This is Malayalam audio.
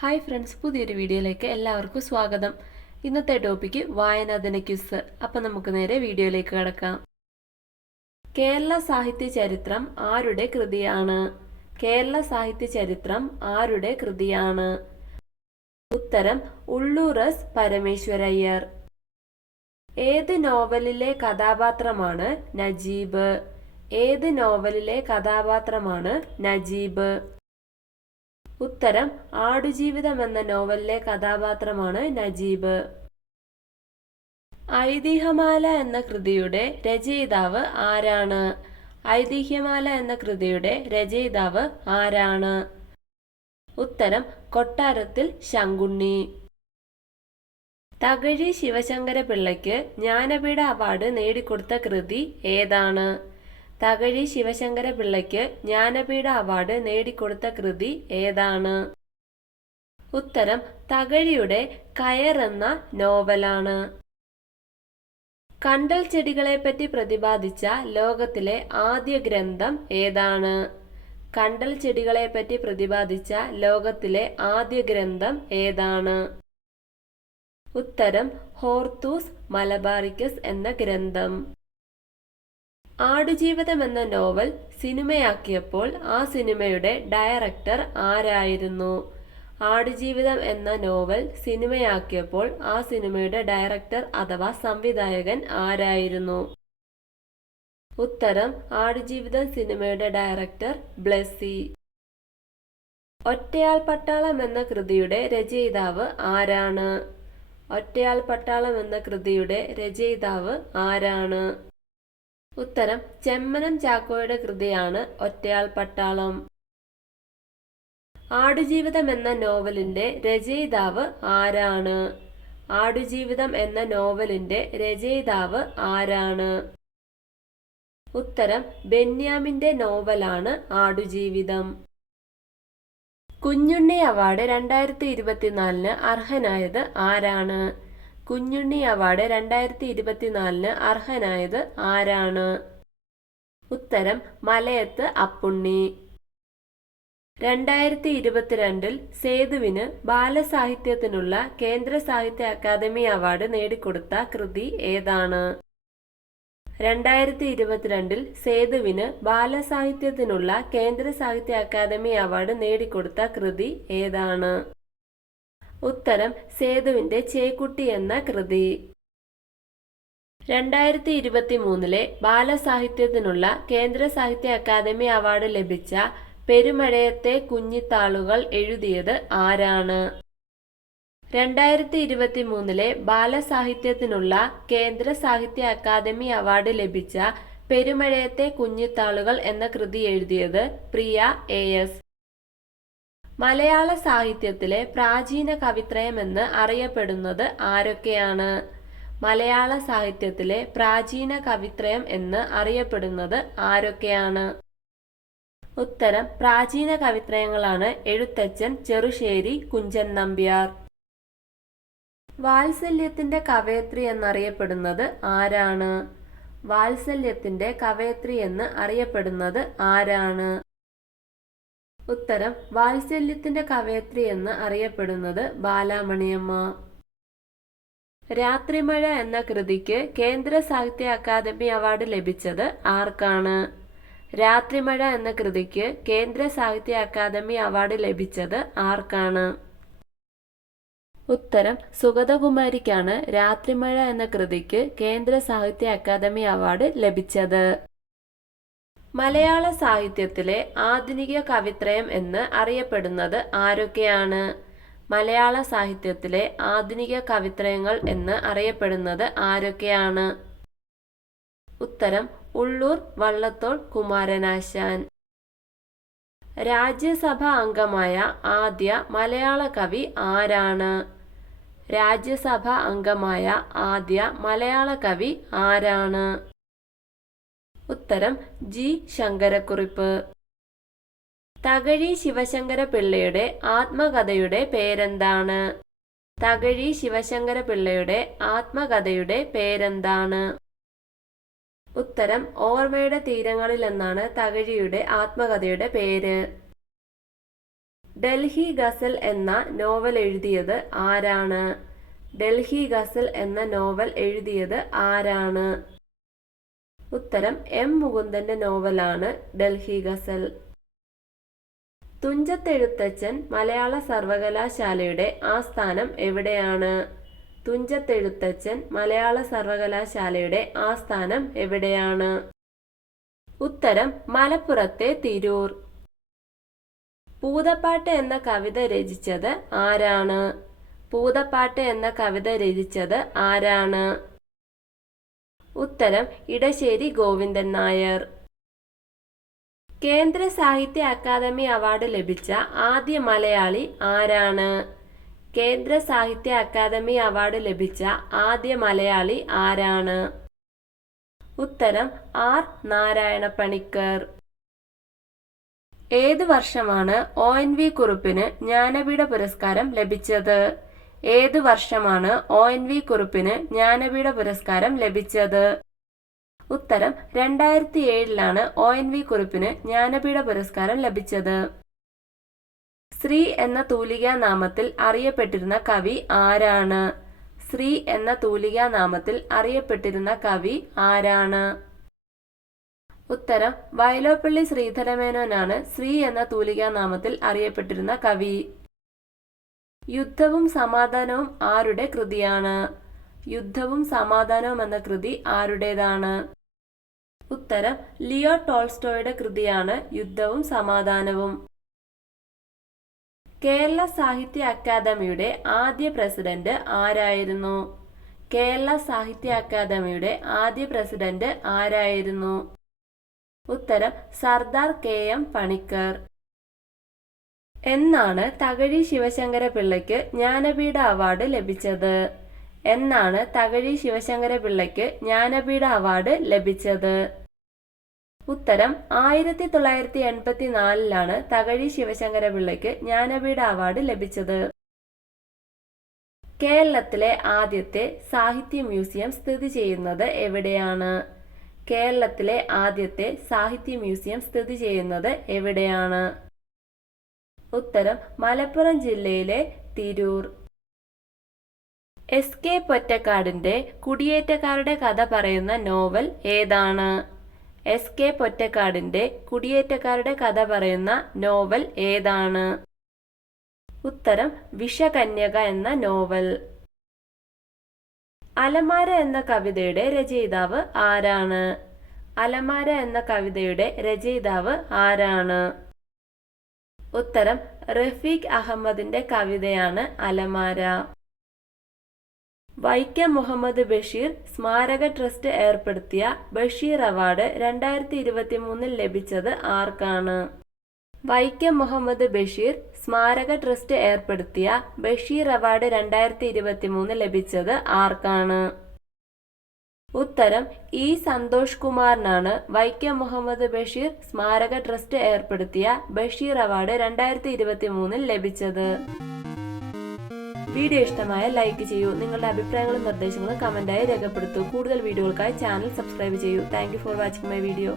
ഹായ് ഫ്രണ്ട്സ് പുതിയൊരു വീഡിയോയിലേക്ക് എല്ലാവർക്കും സ്വാഗതം. ഇന്നത്തെ ടോപ്പിക്ക് വായനാദിന ക്യുസ് അപ്പം നമുക്ക് നേരെ വീഡിയോയിലേക്ക് കടക്കാം. കേരള സാഹിത്യ ചരിത്രം ആരുടെ കൃതിയാണ്? കേരള സാഹിത്യ ചരിത്രം ആരുടെ കൃതിയാണ്? ഉത്തരം ഉള്ളൂറസ് പരമേശ്വരയ്യർ. ഏത് നോവലിലെ കഥാപാത്രമാണ് നജീബ്? ഏത് നോവലിലെ കഥാപാത്രമാണ് നജീബ്? ഉത്തരം ആടുജീവിതം എന്ന നോവലിലെ കഥാപാത്രമാണ് നജീബ്. ഐതിഹ്യമാല എന്ന കൃതിയുടെ രചയിതാവ് ആരാണ്? ഐതിഹ്യമാല എന്ന കൃതിയുടെ രചയിതാവ് ആരാണ്? ഉത്തരം കൊട്ടാരത്തിൽ ശങ്കുണ്ണി. തകഴി ശിവശങ്കര പിള്ളയ്ക്ക് ജ്ഞാനപീഠ അവാർഡ് നേടിക്കൊടുത്ത കൃതി ഏതാണ്? തകഴി ശിവശങ്കര പിള്ളയ്ക്ക് ജ്ഞാനപീഠ അവാർഡ് നേടിക്കൊടുത്ത കൃതി ഏതാണ്? ഉത്തരം തകഴിയുടെ കയർ എന്ന നോവലാണ്. കണ്ടൽ ചെടികളെപ്പറ്റി പ്രതിപാദിച്ച ലോകത്തിലെ ആദ്യ ഗ്രന്ഥം ഏതാണ്? കണ്ടൽ ചെടികളെപ്പറ്റി പ്രതിപാദിച്ച ലോകത്തിലെ ആദ്യ ഗ്രന്ഥം ഏതാണ്? ഉത്തരം ഹോർത്തൂസ് മലബാറിക്കസ് എന്ന ഗ്രന്ഥം. ആടുജീവിതം എന്ന നോവൽ സിനിമയാക്കിയപ്പോൾ ആ സിനിമയുടെ ഡയറക്ടർ ആരായിരുന്നു? ആടുജീവിതം എന്ന നോവൽ സിനിമയാക്കിയപ്പോൾ ആ സിനിമയുടെ ഡയറക്ടർ അഥവാ സംവിധായകൻ ആരായിരുന്നു? ഉത്തരം ആടുജീവിതം സിനിമയുടെ ഡയറക്ടർ ബ്ലെസ്സി. ഒറ്റയാൾ പട്ടാളം എന്ന കൃതിയുടെ രചയിതാവ് ആരാണ്? ഒറ്റയാൾ പട്ടാളം എന്ന കൃതിയുടെ രചയിതാവ് ആരാണ്? ഉത്തരം ചെമ്മനം ചാക്കോയുടെ കൃതിയാണ് ഒറ്റയാൾ പട്ടാളം ആടുജീവിതം എന്ന നോവലിന്റെ രചയിതാവ് ആരാണ്? ആടുജീവിതം എന്ന നോവലിന്റെ രചയിതാവ് ആരാണ്? ഉത്തരം ബെന്യാമിന്റെ നോവലാണ് ആടുജീവിതം. കുഞ്ഞുണ്ണി അവാർഡ് രണ്ടായിരത്തി ഇരുപത്തിനാലിന് അർഹനായത് ആരാണ്? കുഞ്ഞുണ്ണി അവാർഡ് രണ്ടായിരത്തി ഇരുപത്തിനാലിന് അർഹനായത് ആരാണ്? ഉത്തരം മലയത്ത് അപ്പുണ്ണി. രണ്ടായിരത്തി ഇരുപത്തിരണ്ടിൽ സേതുവിന് ബാലസാഹിത്യത്തിനുള്ള കേന്ദ്ര സാഹിത്യ അക്കാദമി അവാർഡ് നേടിക്കൊടുത്ത കൃതി ഏതാണ്? രണ്ടായിരത്തി ഇരുപത്തിരണ്ടിൽ സേതുവിന് ബാലസാഹിത്യത്തിനുള്ള കേന്ദ്ര സാഹിത്യ അക്കാദമി അവാർഡ് നേടിക്കൊടുത്ത കൃതി ഏതാണ്? ഉത്തരം സേതുവിന്റെ ചേക്കുട്ടി എന്ന കൃതി. രണ്ടായിരത്തി ഇരുപത്തി മൂന്നിലെ ബാലസാഹിത്യത്തിനുള്ള കേന്ദ്ര സാഹിത്യ അക്കാദമി അവാർഡ് ലഭിച്ച പെരുമഴയത്തെ കുഞ്ഞിത്താളുകൾ എഴുതിയത് ആരാണ്? രണ്ടായിരത്തി ഇരുപത്തി മൂന്നിലെ ബാലസാഹിത്യത്തിനുള്ള കേന്ദ്ര സാഹിത്യ അക്കാദമി അവാർഡ് ലഭിച്ച പെരുമഴയത്തെ കുഞ്ഞിത്താളുകൾ എന്ന കൃതി എഴുതിയത് പ്രിയ എ എസ്. മലയാള സാഹിത്യത്തിലെ പ്രാചീന കവിത്രയമെന്ന് അറിയപ്പെടുന്നത് ആരൊക്കെയാണ്? മലയാള സാഹിത്യത്തിലെ പ്രാചീന കവിത്രയം എന്ന് അറിയപ്പെടുന്നത് ആരൊക്കെയാണ്? ഉത്തരം പ്രാചീന കവിത്രയങ്ങളാണ് എഴുത്തച്ഛൻ ചെറുശ്ശേരി കുഞ്ചൻ നമ്പ്യാർ. വാത്സല്യത്തിന്റെ കവയത്രി എന്നറിയപ്പെടുന്നത് ആരാണ്? വാത്സല്യത്തിന്റെ കവയത്രി എന്ന് അറിയപ്പെടുന്നത് ആരാണ്? ഉത്തരം വാത്സല്യത്തിന്റെ കവയത്രി എന്ന് അറിയപ്പെടുന്നത് ബാലാമണിയമ്മ. രാത്രിമഴ എന്ന കൃതിക്ക് കേന്ദ്ര സാഹിത്യ അക്കാദമി അവാർഡ് ലഭിച്ചത് ആർക്കാണ്? രാത്രിമഴ എന്ന കൃതിക്ക് കേന്ദ്ര സാഹിത്യ അക്കാദമി അവാർഡ് ലഭിച്ചത് ആർക്കാണ്? ഉത്തരം സുഗതകുമാരിക്കാണ് രാത്രിമഴ എന്ന കൃതിക്ക് കേന്ദ്ര സാഹിത്യ അക്കാദമി അവാർഡ് ലഭിച്ചത്. മലയാള സാഹിത്യത്തിലെ ആധുനിക കവിത്രയം എന്ന് അറിയപ്പെടുന്നത് ആരൊക്കെയാണ്? മലയാള സാഹിത്യത്തിലെ ആധുനിക കവിത്രയങ്ങൾ എന്ന് അറിയപ്പെടുന്നത് ആരൊക്കെയാണ്? ഉത്തരം ഉള്ളൂർ വള്ളത്തോൾ കുമാരനാശാൻ. രാജ്യസഭ അംഗമായ ആദ്യ മലയാള കവി ആരാണ്? രാജ്യസഭ അംഗമായ ആദ്യ മലയാള കവി ആരാണ്? ഉത്തരം ജി ശങ്കരക്കുറിപ്പ്. തകഴി ശിവശങ്കര പിള്ളയുടെ ആത്മകഥയുടെ പേരെന്താണ്? തകഴി ശിവശങ്കര പിള്ളയുടെ ആത്മകഥയുടെ പേരെന്താണ്? ഉത്തരം ഓർമ്മയുടെ തീരങ്ങളിൽ എന്നാണ് തകഴിയുടെ ആത്മകഥയുടെ പേര്. ഡൽഹി ഗസൽ എന്ന നോവൽ എഴുതിയത് ആരാണ്? ഡൽഹി ഗസൽ എന്ന നോവൽ എഴുതിയത് ആരാണ്? ഉത്തരം എം മുകുന്ദന്റെ നോവലാണ് ഡൽഹി ഗസൽ. തുഞ്ചത്തെഴുത്തച്ഛൻ മലയാള സർവകലാശാലയുടെ ആസ്ഥാനം എവിടെയാണ്? തുഞ്ചത്തെഴുത്തച്ഛൻ മലയാള സർവകലാശാലയുടെ ആസ്ഥാനം എവിടെയാണ്? ഉത്തരം മലപ്പുറത്തെ തിരൂർ. പൂതപ്പാട്ട് എന്ന കവിത രചിച്ചത് ആരാണ്? പൂതപ്പാട്ട് എന്ന കവിത രചിച്ചത് ആരാണ്? ഉത്തരം ഇടശ്ശേരി ഗോവിന്ദൻ നായർ. കേന്ദ്ര സാഹിത്യ അക്കാദമി അവാർഡ് ലഭിച്ച ആദ്യ മലയാളി ആരാണ്? കേന്ദ്ര സാഹിത്യ അക്കാദമി അവാർഡ് ലഭിച്ച ആദ്യ മലയാളി ആരാണ്? ഉത്തരം ആർ നാരായണ പണിക്കർ ഏത് വർഷമാണ് ഒ എൻ വി കുറുപ്പിന് ജ്ഞാനപീഠ പുരസ്കാരം ലഭിച്ചത്? ഏത് വർഷമാണ് ഒ എൻ വി കുറുപ്പിന് ജ്ഞാനപീഠ പുരസ്കാരം ലഭിച്ചത്? ഉത്തരം രണ്ടായിരത്തി ഏഴിലാണ് ഒ എൻ വി കുറുപ്പിന് ജ്ഞാനപീഠ പുരസ്കാരം ലഭിച്ചത്. ശ്രീ എന്ന തൂലികാ നാമത്തിൽ അറിയപ്പെട്ടിരുന്ന കവി ആരാണ്? ശ്രീ എന്ന തൂലികാ നാമത്തിൽ അറിയപ്പെട്ടിരുന്ന കവി ആരാണ്? ഉത്തരം വയലോപ്പള്ളി ശ്രീധരമേനോനാണ് ശ്രീ എന്ന തൂലികാ നാമത്തിൽ അറിയപ്പെട്ടിരുന്ന കവി. യുദ്ധവും സമാധാനവും ആരുടെ കൃതിയാണ്? യുദ്ധവും സമാധാനവും എന്ന കൃതി ആരുടേതാണ്? ഉത്തരം ലിയോ ടോൾസ്റ്റോയുടെ കൃതിയാണ് യുദ്ധവും സമാധാനവും. കേരള സാഹിത്യ അക്കാദമിയുടെ ആദ്യ പ്രസിഡന്റ് ആരായിരുന്നു? കേരള സാഹിത്യ അക്കാദമിയുടെ ആദ്യ പ്രസിഡന്റ് ആരായിരുന്നു? ഉത്തരം സർദാർ കെ എം പണിക്കർ. എന്നാണ് തകഴി ശിവശങ്കര പിള്ളയ്ക്ക് ജ്ഞാനപീഠ അവാർഡ് ലഭിച്ചത്. എന്നാണ് തകഴി ശിവശങ്കര പിള്ളയ്ക്ക് ജ്ഞാനപീഠ അവാർഡ് ലഭിച്ചത്. ഉത്തരം ആയിരത്തി തൊള്ളായിരത്തി എൺപത്തി നാലിലാണ് തകഴി ശിവശങ്കര പിള്ളയ്ക്ക് ജ്ഞാനപീഠ അവാർഡ് ലഭിച്ചത്. കേരളത്തിലെ ആദ്യത്തെ സാഹിത്യ മ്യൂസിയം സ്ഥിതി ചെയ്യുന്നത് എവിടെയാണ്? കേരളത്തിലെ ആദ്യത്തെ സാഹിത്യ മ്യൂസിയം സ്ഥിതി ചെയ്യുന്നത് എവിടെയാണ്? ഉത്തരം മലപ്പുറം ജില്ലയിലെ തിരൂർ. എസ് കെ പൊറ്റക്കാടിന്റെ കുടിയേറ്റക്കാരുടെ കഥ പറയുന്ന നോവൽ ഏതാണ്? എസ് കെ പൊറ്റക്കാടിന്റെ കുടിയേറ്റക്കാരുടെ കഥ പറയുന്ന നോവൽ ഏതാണ്? ഉത്തരം വിഷകന്യക എന്ന നോവൽ. അലമാര എന്ന കവിതയുടെ രചയിതാവ് ആരാണ്? അലമാര എന്ന കവിതയുടെ രചയിതാവ് ആരാണ്? ഉത്തരം റഫീഖ് അഹമ്മദിന്റെ കവിതയാണ് അലമാര. വൈക്കം മുഹമ്മദ് ബഷീർ സ്മാരക ട്രസ്റ്റ് ഏർപ്പെടുത്തിയ ബഷീർ അവാർഡ് രണ്ടായിരത്തി ഇരുപത്തി മൂന്നിൽ ലഭിച്ചത് ആർക്കാണ്? വൈക്കം മുഹമ്മദ് ബഷീർ സ്മാരക ട്രസ്റ്റ് ഏർപ്പെടുത്തിയ ബഷീർ അവാർഡ് രണ്ടായിരത്തി ഇരുപത്തി മൂന്ന് ലഭിച്ചത് ആർക്കാണ്? ഉത്തരം ഇ സന്തോഷ് കുമാറിനാണ് വൈക്കം മുഹമ്മദ് ബഷീർ സ്മാരക ട്രസ്റ്റ് ഏർപ്പെടുത്തിയ ബഷീർ അവാർഡ് രണ്ടായിരത്തി ഇരുപത്തി മൂന്നിൽ ലഭിച്ചത്. വീഡിയോ ഇഷ്ടമായ ലൈക്ക് ചെയ്യൂ. നിങ്ങളുടെ അഭിപ്രായങ്ങളും നിർദ്ദേശങ്ങളും കമന്റായി രേഖപ്പെടുത്തൂ. കൂടുതൽ വീഡിയോകൾക്കായി ചാനൽ സബ്സ്ക്രൈബ് ചെയ്യൂ. Thank for watching my video